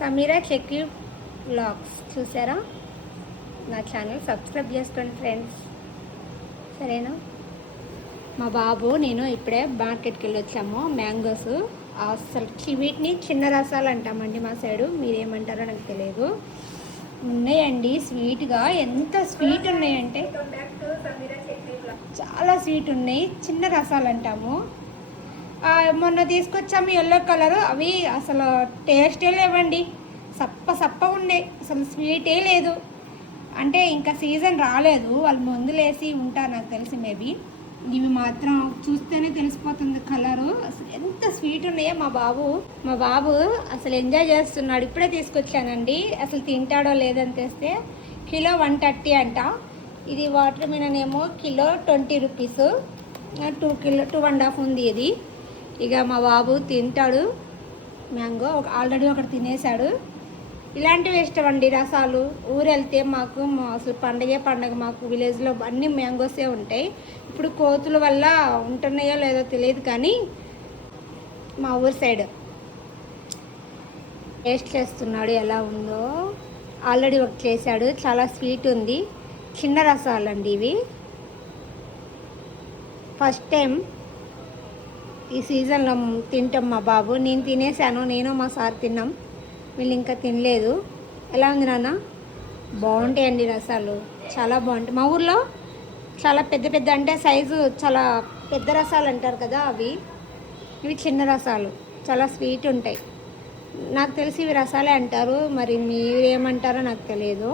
సమీరా చెక్కి వ్లాగ్స్ చూసారా? నా ఛానల్ సబ్స్క్రైబ్ చేసుకోండి ఫ్రెండ్స్, సరేనా? మా బాబు నేను ఇప్పుడే మార్కెట్కి వెళ్ళి వచ్చాము. మ్యాంగోస్ అసలు వీటిని చిన్న రసాలు అంటామండి మా సైడు, మీరేమంటారో నాకు తెలియదు. ఉన్నాయండి స్వీట్గా, ఎంత స్వీట్ ఉన్నాయంటే చాలా స్వీట్ ఉన్నాయి. చిన్న రసాలు అంటాము. మొన్న తీసుకొచ్చాము ఎల్లో కలర్, అవి అసలు టేస్టే లేవండి. సప్ప ఉన్నాయి, అసలు స్వీటే లేదు. అంటే ఇంకా సీజన్ రాలేదు, వాళ్ళు మందులేసి ఉంటారు నాకు తెలిసి మేబీ. ఇవి మాత్రం చూస్తేనే తెలిసిపోతుంది కలరు. అసలు ఎంత స్వీట్ ఉన్నాయో. మా బాబు అసలు ఎంజాయ్ చేస్తున్నాడు. ఇప్పుడే తీసుకొచ్చానండి, అసలు తింటాడో లేదని తెస్తే. కిలో 130 అంట. ఇది వాటర్ మిలన్ ఏమో కిలో 20 రూపీస్. 2.5 ఉంది ఇది. ఇక మా బాబు తింటాడు మ్యాంగో. ఆల్రెడీ ఒకటి తినేశాడు. ఇలాంటివి ఇష్టం అండి రసాలు. ఊరు వెళ్తే మాకు అసలు పండగ మాకు విలేజ్లో అన్ని మ్యాంగోసే ఉంటాయి. ఇప్పుడు కోతుల వల్ల ఉంటున్నాయో లేదో తెలియదు, కానీ మా ఊరు సైడ్ టేస్ట్ చేస్తున్నాడు ఎలా ఉందో. ఆల్రెడీ ఒకటి చేశాడు, చాలా స్వీట్ ఉంది. చిన్న రసాలండి ఇవి. ఫస్ట్ టైం ఈ సీజన్లో తింటాం మా బాబు. నేను తినేసాను, నేను మా సార్ తిన్నాం, వీళ్ళు ఇంకా తినలేదు. ఎలా ఉంది నాన్న? బాగుంటాయండి రసాలు, చాలా బాగుంటాయి. మా ఊర్లో చాలా పెద్ద అంటే సైజు చాలా పెద్ద రసాలు అంటారు కదా, ఇవి చిన్న రసాలు, చాలా స్వీట్ ఉంటాయి. నాకు తెలిసి ఇవి రసాలే అంటారు, మరి మీరేమంటారో నాకు తెలియదు.